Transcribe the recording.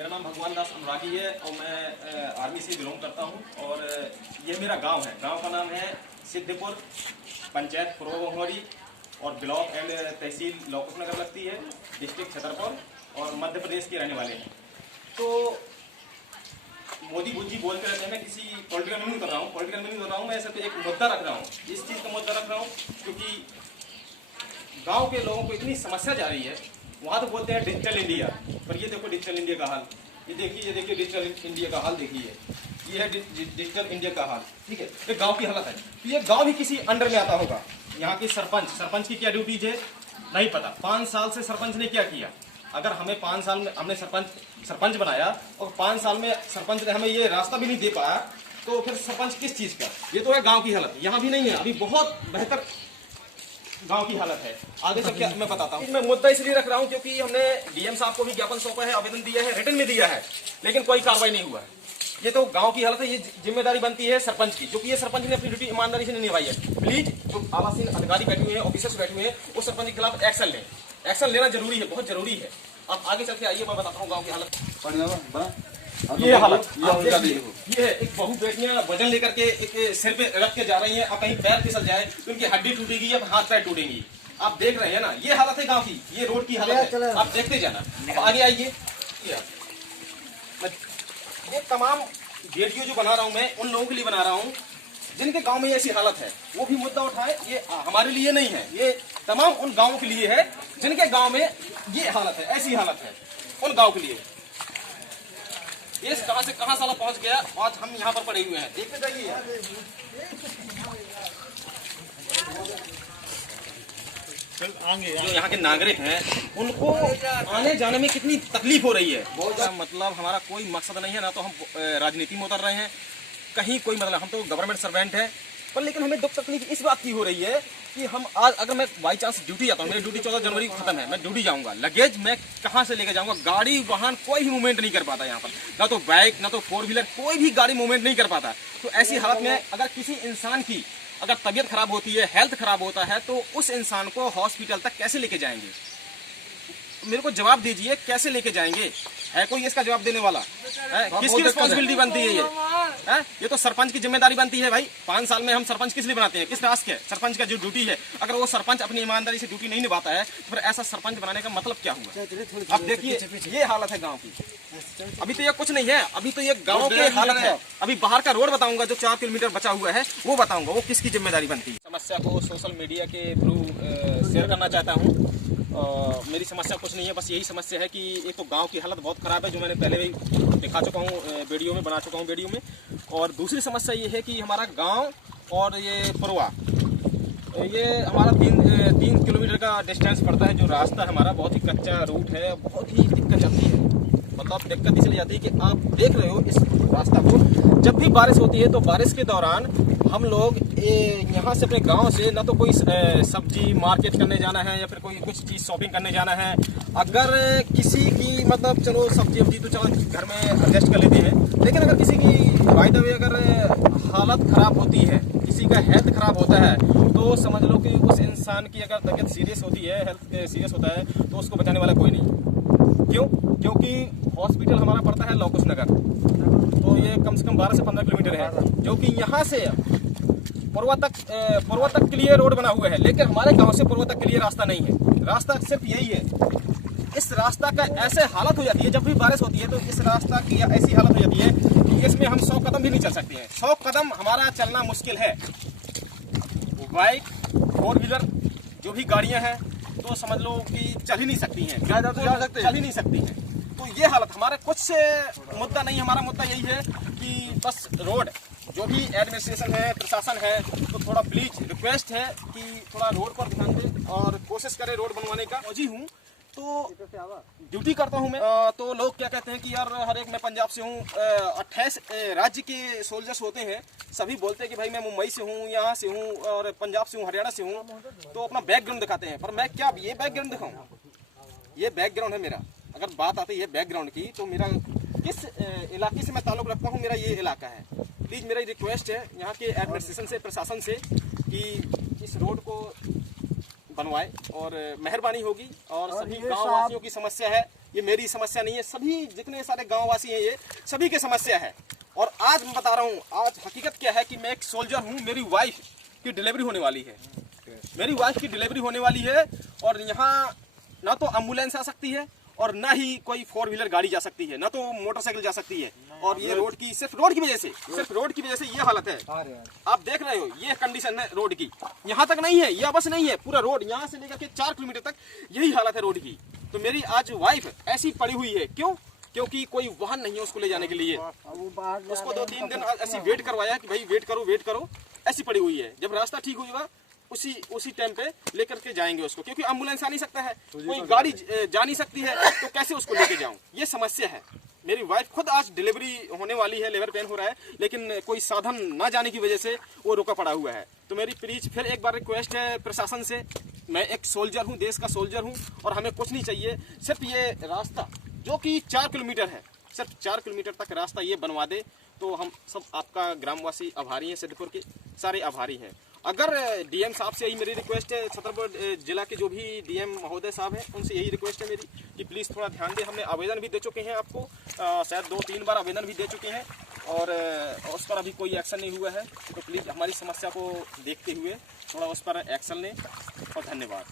मेरा नाम भगवान दास अनुरागी है और मैं आर्मी से बिलोंग करता हूं और ये मेरा गांव है। गांव का नाम है सिद्धपुर, पंचायत पूर्वभोरी और ब्लॉक एंड तहसील लौकुश नगर लगती है, डिस्ट्रिक्ट छतरपुर और मध्य प्रदेश के रहने वाले हैं। तो मोदी जी बोलते रहते हैं, मैं किसी पॉलिटिकल में नहीं कर रहा हूँ, मैं सिर्फ एक मुद्दा रख रहा हूँ। इस चीज़ का मुद्दा रख रहा हूँ क्योंकि गांव के लोगों को इतनी समस्या जा रही है। वहाँ तो बोलते हैं डिजिटल इंडिया, पर ये देखो डिजिटल इंडिया का हाल, ये देखिए डिजिटल इंडिया का हाल देखिए, ये है डिजिटल इंडिया का हाल। ठीक है, ये गांव की हालत है। तो ये गांव भी किसी अंडर में आता होगा। यहाँ की सरपंच की क्या ड्यूटीज है नहीं पता। 5 साल से सरपंच ने क्या किया? अगर हमें 5 साल में हमने सरपंच बनाया और 5 साल में सरपंच ने हमें ये रास्ता भी नहीं दे पाया, तो फिर सरपंच किस चीज़ का? ये तो है गाँव की हालत। यहाँ भी नहीं है, अभी बहुत बेहतर गांव की हालत है। आगे चल के मैं बताता हूँ। मैं मुद्दा इसलिए रख रहा हूँ क्योंकि हमने डीएम साहब को भी ज्ञापन सौंपा है, आवेदन दिया है, रिटर्न में दिया है, लेकिन कोई कार्रवाई नहीं हुआ है। ये तो गांव की हालत है। ये जिम्मेदारी बनती है सरपंच की, जो कि ये सरपंच ने अपनी ड्यूटी ईमानदारी से नहीं निभाई है। प्लीज जो आवासीय अधिकारी बैठे हुए हैं, ऑफिसर्स बैठे हुए हैं, वो सरपंच के खिलाफ एक्शन लें। एक्शन लेना जरूरी है, बहुत जरूरी है। अब आगे चल के आइए, मैं बताता हूँ गाँव की हालत। ये हालत ये है, एक बहू बेटियां वजन लेकर के एक सिर पे रख के जा रही हैं और कहीं पैर फिसल जाए तो उनकी हड्डी टूटेगी या हाथ पैर टूटेंगी। आप देख रहे हैं ना, ये हालत है गांव की, ये रोड की हालत है। आप देखते जाना। अब आगे आइए। ये तमाम वीडियो जो बना रहा हूं मैं, उन लोगों के लिए बना रहा हूं जिनके गांव में ऐसी हालत है। वो भी मुद्दा उठाए, ये हमारे लिए नहीं है, ये तमाम उन गाँवों के लिए है जिनके गाँव में ये हालत है, ऐसी हालत है, उन गाँव के लिए। ये कहां से कहां साला पहुंच गया, आज हम यहाँ पर पड़े हुए हैं। देखते जाइए यार। जो यहाँ के नागरिक हैं, उनको आने जाने में कितनी तकलीफ हो रही है। मतलब हमारा कोई मकसद नहीं है, ना तो हम राजनीति में उतर रहे हैं कहीं, कोई मतलब हम तो गवर्नमेंट सर्वेंट है, पर लेकिन हमें दुख तकलीफ इस बात की हो रही है कि हम आज अगर मैं बाई चांस ड्यूटी जाता हूँ, मेरी ड्यूटी 14 जनवरी को खत्म है, मैं ड्यूटी जाऊंगा, लगेज मैं कहाँ से लेकर जाऊंगा? गाड़ी वाहन कोई भी मूवमेंट नहीं कर पाता यहाँ पर, ना तो बाइक ना तो 4 व्हीलर, कोई भी गाड़ी मूवमेंट नहीं कर पाता। तो ऐसी हालत में अगर किसी इंसान की अगर तबीयत खराब होती है, हेल्थ खराब होता है, तो उस इंसान को हॉस्पिटल तक कैसे लेके जाएंगे? मेरे को जवाब दीजिए, कैसे लेके जाएंगे? है कोई इसका जवाब देने वाला? किसकी रिस्पॉन्सिबिलिटी बनती है ये? ये तो सरपंच की जिम्मेदारी बनती है भाई। 5 साल में हम सरपंच किस लिए बनाते हैं? किस राष्ट्र के? सरपंच का जो ड्यूटी है, अगर वो सरपंच अपनी ईमानदारी से ड्यूटी नहीं निभाता है तो फिर ऐसा सरपंच बनाने का मतलब क्या हुआ? अब देखिए, ये हालत है गाँव की। अभी तो ये कुछ नहीं है, अभी तो ये गाँव की हालत है। अभी बाहर का रोड बताऊंगा, जो 4 किलोमीटर बचा हुआ है, वो बताऊंगा, वो किसकी जिम्मेदारी बनती है। समस्या को सोशल मीडिया के थ्रू शेयर करना चाहता हूँ। मेरी समस्या कुछ नहीं है, बस यही समस्या है कि एक तो गांव की हालत बहुत ख़राब है, जो मैंने पहले भी दिखा चुका हूँ, वीडियो में बना चुका हूँ वीडियो में। और दूसरी समस्या ये है कि हमारा गांव और ये पुरवा, ये हमारा 3 किलोमीटर का डिस्टेंस पड़ता है। जो रास्ता हमारा बहुत ही कच्चा रूट है, बहुत ही दिक्कत आती है। मतलब दिक्कत इसलिए आती है कि आप देख रहे हो इस रास्ता को, जब भी बारिश होती है तो बारिश के दौरान हम लोग यहाँ से अपने गांव से ना तो कोई सब्जी मार्केट करने जाना है या फिर कोई कुछ चीज़ शॉपिंग करने जाना है। अगर किसी की मतलब चलो सब्जी वब्जी तो चलो घर में एडजस्ट कर लेते हैं, लेकिन अगर किसी की बाय द वे अगर हालत ख़राब होती है, किसी का हेल्थ ख़राब होता है, तो समझ लो कि उस इंसान की अगर तबीयत सीरियस होती है, हेल्थ सीरियस होता है, तो उसको बचाने वाला कोई नहीं। क्यों? क्योंकि हॉस्पिटल हमारा पड़ता है लौकुश नगर, तो ये कम से कम 12 से 15 किलोमीटर है, जो कि यहाँ से पूर्वा तक के लिए रोड बना हुआ है, लेकिन हमारे गांव से पूर्वा तक के लिए रास्ता नहीं है। रास्ता सिर्फ यही है। इस रास्ता का ऐसे हालत हो जाती है, जब भी बारिश होती है तो इस रास्ता की ऐसी हालत हो जाती है कि इसमें हम 100 कदम भी नहीं चल सकते हैं। 100 कदम हमारा चलना मुश्किल है। बाइक 4 व्हीलर जो भी गाड़ियां हैं तो समझ लो कि चल ही नहीं सकती हैं, चल ही नहीं सकती हैं। तो ये हालत हमारा कुछ से मुद्दा नहीं, हमारा मुद्दा यही है कि बस रोड, जो भी एडमिनिस्ट्रेशन है, प्रशासन है, तो थोड़ा प्लीज रिक्वेस्ट है कि थोड़ा रोड पर ध्यान दें और कोशिश करें रोड बनवाने का। फौजी हूँ तो ड्यूटी करता हूँ मैं, तो लोग क्या कहते हैं कि यार हर एक, मैं पंजाब से हूँ, 28 राज्य के सोल्जर्स होते हैं, सभी बोलते हैं कि भाई मैं मुंबई से हूँ, यहाँ से हूँ और पंजाब से हूँ, हरियाणा से हूँ, तो अपना बैकग्राउंड दिखाते हैं। पर मैं क्या ये बैकग्राउंड दिखाऊँ? ये बैकग्राउंड है मेरा। अगर बात आती है बैकग्राउंड की, तो मेरा किस इलाके से मैं ताल्लुक़ रखता हूँ, मेरा ये इलाका है। प्लीज़ मेरा रिक्वेस्ट है यहाँ के एडमिनिस्ट्रेशन से, प्रशासन से, कि इस रोड को बनवाए और मेहरबानी होगी। और सभी गाँव वासियों की समस्या है, ये मेरी समस्या नहीं है, सभी जितने सारे गाँववासी हैं ये सभी की समस्या है। और आज मैं बता रहा हूँ, आज हकीकत क्या है कि मैं एक सोल्जर हूँ, मेरी वाइफ की डिलीवरी होने वाली है, मेरी वाइफ की डिलीवरी होने वाली है और यहाँ ना तो एम्बुलेंस आ सकती है और ना ही कोई 4 व्हीलर गाड़ी जा सकती है, ना तो मोटरसाइकिल जा सकती है। और ये रोड की, सिर्फ रोड की वजह से ये हालत है। आप देख रहे हो ये कंडीशन है रोड की, यहाँ तक नहीं है, यह बस नहीं है, पूरा रोड यहाँ से लेकर के 4 किलोमीटर तक यही हालत है रोड की। तो मेरी आज वाइफ ऐसी पड़ी हुई है, क्यों? क्योंकि कोई वाहन नहीं है उसको ले जाने के लिए। उसको 2-3 दिन ऐसी वेट करवाया कि भाई वेट करो, ऐसी पड़ी हुई है। जब रास्ता ठीक होगा उसी टाइम पे लेकर के जाएंगे उसको, क्योंकि एम्बुलेंस आ नहीं सकता है, कोई गाड़ी जा नहीं सकती है, तो कैसे उसको लेके जाऊं? ये समस्या है। मेरी वाइफ खुद आज डिलीवरी होने वाली है, लेबर पेन हो रहा है, लेकिन कोई साधन ना जाने की वजह से वो रुका पड़ा हुआ है। तो मेरी प्लीज फिर एक बार रिक्वेस्ट है प्रशासन से, मैं एक सोल्जर हूँ, देश का सोल्जर हूँ, और हमें कुछ नहीं चाहिए, सिर्फ ये रास्ता जो कि 4 किलोमीटर है, सिर्फ 4 किलोमीटर तक रास्ता ये बनवा दे तो हम सब आपका ग्रामवासी आभारी हैं, सिद्धपुर के सारे आभारी हैं। अगर डीएम साहब से यही मेरी रिक्वेस्ट है, छतरपुर जिला के जो भी डीएम महोदय साहब हैं उनसे यही रिक्वेस्ट है मेरी कि प्लीज़ थोड़ा ध्यान दें। हमने आवेदन भी दे चुके हैं आपको, शायद 2-3 बार आवेदन भी दे चुके हैं और उस पर अभी कोई एक्शन नहीं हुआ है। तो प्लीज़ हमारी समस्या को देखते हुए थोड़ा उस पर एक्शन लें और धन्यवाद।